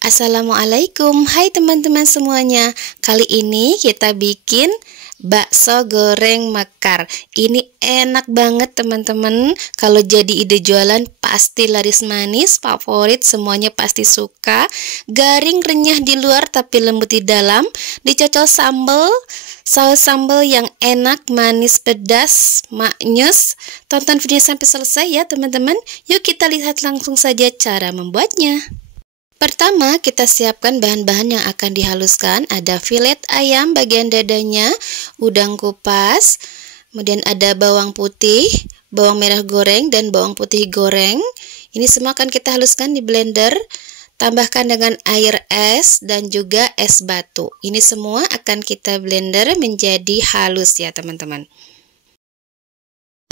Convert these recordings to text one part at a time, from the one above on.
Assalamualaikum, hai teman-teman semuanya. Kali ini kita bikin bakso goreng mekar. Ini enak banget teman-teman. Kalau jadi ide jualan pasti laris manis, favorit, semuanya pasti suka. Garing renyah di luar tapi lembut di dalam. Dicocol sambal, saus sambal yang enak, manis, pedas, maknyus. Tonton video sampai selesai ya teman-teman. Yuk kita lihat langsung saja cara membuatnya. Pertama, kita siapkan bahan-bahan yang akan dihaluskan. Ada filet ayam bagian dadanya, udang kupas, kemudian ada bawang putih, bawang merah goreng, dan bawang putih goreng. Ini semua akan kita haluskan di blender. Tambahkan dengan air es dan juga es batu. Ini semua akan kita blender menjadi halus ya teman-teman.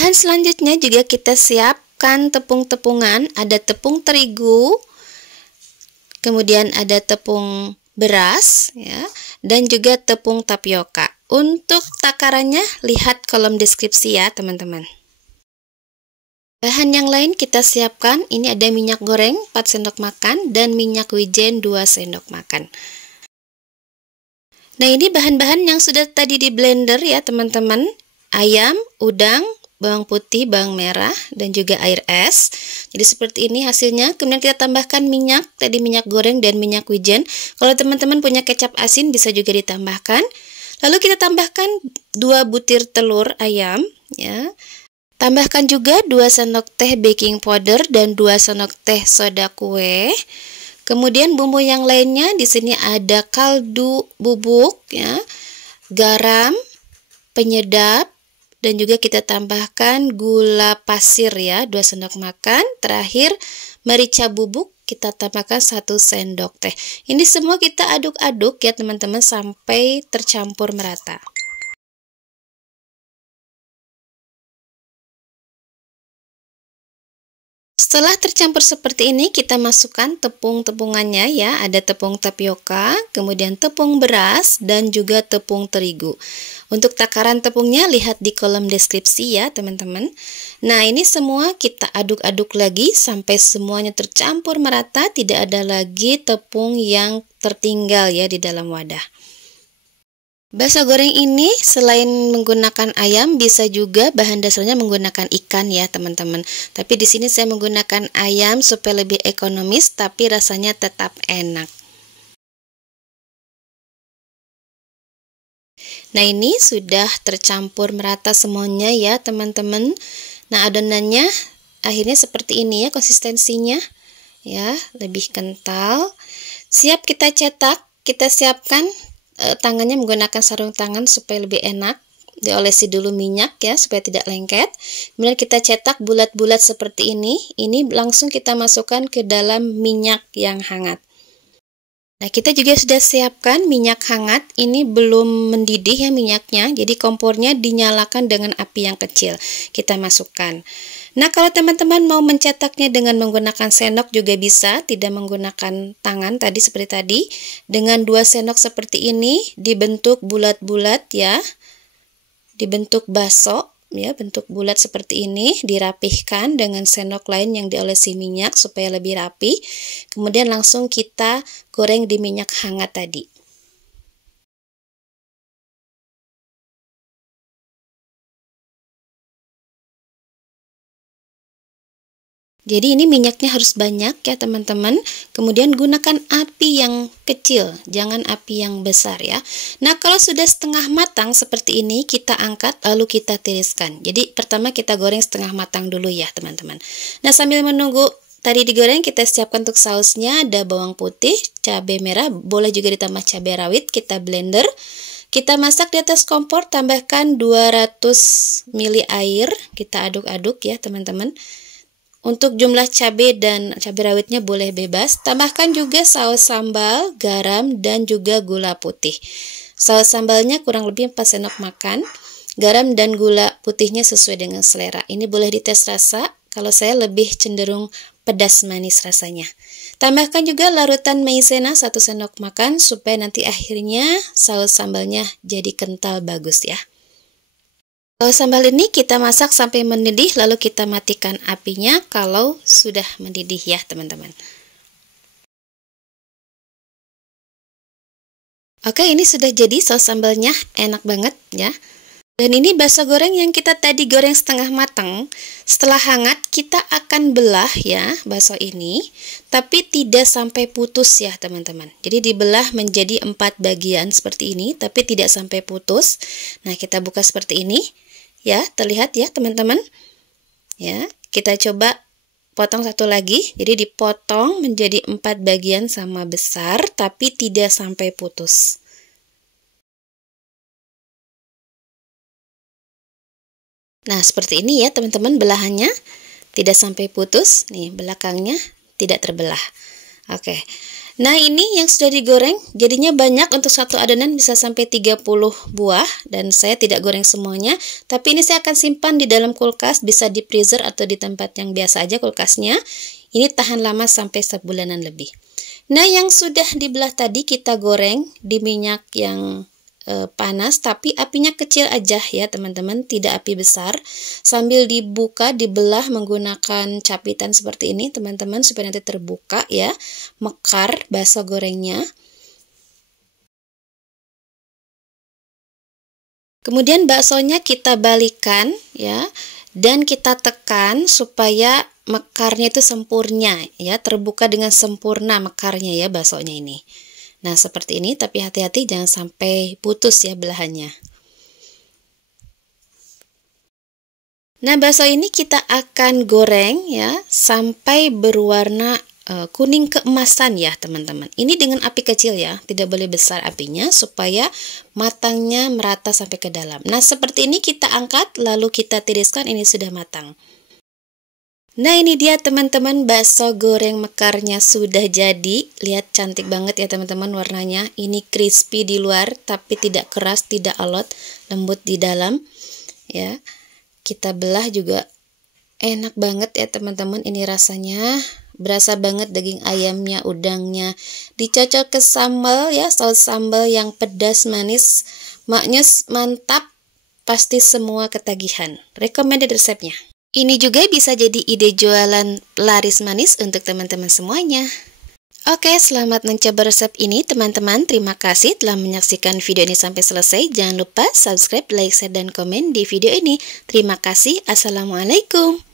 Bahan selanjutnya juga kita siapkan tepung-tepungan. Ada tepung terigu, kemudian ada tepung beras ya, dan juga tepung tapioka. Untuk takarannya lihat kolom deskripsi ya teman-teman. Bahan yang lain kita siapkan, ini ada minyak goreng 4 sendok makan dan minyak wijen 2 sendok makan. Nah, ini bahan-bahan yang sudah tadi di blender ya teman-teman. Ayam, udang, bawang putih, bawang merah, dan juga air es. Jadi seperti ini hasilnya. Kemudian kita tambahkan minyak, tadi minyak goreng dan minyak wijen. Kalau teman-teman punya kecap asin bisa juga ditambahkan. Lalu kita tambahkan 2 butir telur ayam ya. Tambahkan juga 2 sendok teh baking powder dan 2 sendok teh soda kue. Kemudian bumbu yang lainnya di sini ada kaldu bubuk ya, garam, penyedap, dan juga kita tambahkan gula pasir ya, 2 sendok makan. Terakhir merica bubuk kita tambahkan 1 sendok teh. Ini semua kita aduk-aduk ya teman-teman sampai tercampur merata. Setelah tercampur seperti ini, kita masukkan tepung-tepungannya ya. Ada tepung tapioka, kemudian tepung beras, dan juga tepung terigu. Untuk takaran tepungnya lihat di kolom deskripsi ya teman-teman. Nah, ini semua kita aduk-aduk lagi sampai semuanya tercampur merata. Tidak ada lagi tepung yang tertinggal ya di dalam wadah. Bakso goreng ini selain menggunakan ayam bisa juga bahan dasarnya menggunakan ikan ya teman-teman. Tapi di sini saya menggunakan ayam supaya lebih ekonomis tapi rasanya tetap enak. Nah, ini sudah tercampur merata semuanya ya teman-teman. Nah, adonannya akhirnya seperti ini ya konsistensinya ya, lebih kental. Siap kita cetak. Kita siapkan tangannya menggunakan sarung tangan supaya lebih enak. Diolesi dulu minyak ya supaya tidak lengket. Kemudian kita cetak bulat-bulat seperti ini. Ini langsung kita masukkan ke dalam minyak yang hangat. Nah, kita juga sudah siapkan minyak hangat. Ini belum mendidih ya minyaknya. Jadi kompornya dinyalakan dengan api yang kecil. Kita masukkan. Nah, kalau teman-teman mau mencetaknya dengan menggunakan sendok juga bisa, tidak menggunakan tangan tadi seperti tadi. Dengan 2 sendok seperti ini dibentuk bulat-bulat ya. Dibentuk bakso ya, bentuk bulat seperti ini, dirapihkan dengan sendok lain yang diolesi minyak supaya lebih rapi. Kemudian langsung kita goreng di minyak hangat tadi. Jadi ini minyaknya harus banyak ya teman-teman. Kemudian gunakan api yang kecil, jangan api yang besar ya. Nah, kalau sudah setengah matang seperti ini, kita angkat lalu kita tiriskan. Jadi pertama kita goreng setengah matang dulu ya teman-teman. Nah, sambil menunggu tadi digoreng, kita siapkan untuk sausnya. Ada bawang putih, cabai merah, boleh juga ditambah cabai rawit. Kita blender. Kita masak di atas kompor, tambahkan 200 ml air. Kita aduk-aduk ya teman-teman. Untuk jumlah cabai dan cabai rawitnya boleh bebas. Tambahkan juga saus sambal, garam, dan juga gula putih. Saus sambalnya kurang lebih 4 sendok makan. Garam dan gula putihnya sesuai dengan selera. Ini boleh dites rasa. Kalau saya lebih cenderung pedas manis rasanya. Tambahkan juga larutan maizena 1 sendok makan supaya nanti akhirnya saus sambalnya jadi kental bagus ya. Kalau sambal ini kita masak sampai mendidih lalu kita matikan apinya kalau sudah mendidih ya teman-teman. Oke, ini sudah jadi saus sambalnya, enak banget ya. Dan ini bakso goreng yang kita tadi goreng setengah matang. Setelah hangat kita akan belah ya bakso ini, tapi tidak sampai putus ya teman-teman. Jadi dibelah menjadi 4 bagian seperti ini, tapi tidak sampai putus. Nah, kita buka seperti ini ya, terlihat ya teman-teman. Ya, kita coba potong satu lagi. Jadi dipotong menjadi 4 bagian sama besar, tapi tidak sampai putus. Nah, seperti ini ya teman-teman belahannya, tidak sampai putus. Nih, belakangnya tidak terbelah. Oke. Nah, ini yang sudah digoreng, jadinya banyak, untuk satu adonan bisa sampai 30 buah. Dan saya tidak goreng semuanya, tapi ini saya akan simpan di dalam kulkas, bisa di freezer atau di tempat yang biasa aja kulkasnya. Ini tahan lama sampai sebulanan lebih. Nah, yang sudah dibelah tadi kita goreng di minyak yang panas, tapi apinya kecil aja ya teman-teman, tidak api besar. Sambil dibuka, dibelah menggunakan capitan seperti ini teman-teman, supaya nanti terbuka ya, mekar bakso gorengnya. Kemudian baksonya kita balikan ya, dan kita tekan supaya mekarnya itu sempurna ya, terbuka dengan sempurna mekarnya ya baksonya ini. Nah, seperti ini, tapi hati-hati jangan sampai putus ya belahannya. Nah, bakso ini kita akan goreng ya sampai berwarna kuning keemasan ya teman-teman. Ini dengan api kecil ya, tidak boleh besar apinya supaya matangnya merata sampai ke dalam. Nah, seperti ini kita angkat lalu kita tiriskan, ini sudah matang. Nah, ini dia teman-teman, bakso goreng mekarnya sudah jadi. Lihat cantik banget ya teman-teman warnanya. Ini crispy di luar tapi tidak keras, tidak alot, lembut di dalam. Ya. Kita belah juga enak banget ya teman-teman. Ini rasanya berasa banget daging ayamnya, udangnya. Dicocok ke sambal ya, saus sambal yang pedas manis. Maknyus mantap, pasti semua ketagihan. Recommended resepnya. Ini juga bisa jadi ide jualan laris manis untuk teman-teman semuanya. Oke, selamat mencoba resep ini teman-teman. Terima kasih telah menyaksikan video ini sampai selesai. Jangan lupa subscribe, like, share, dan komen di video ini. Terima kasih. Assalamualaikum.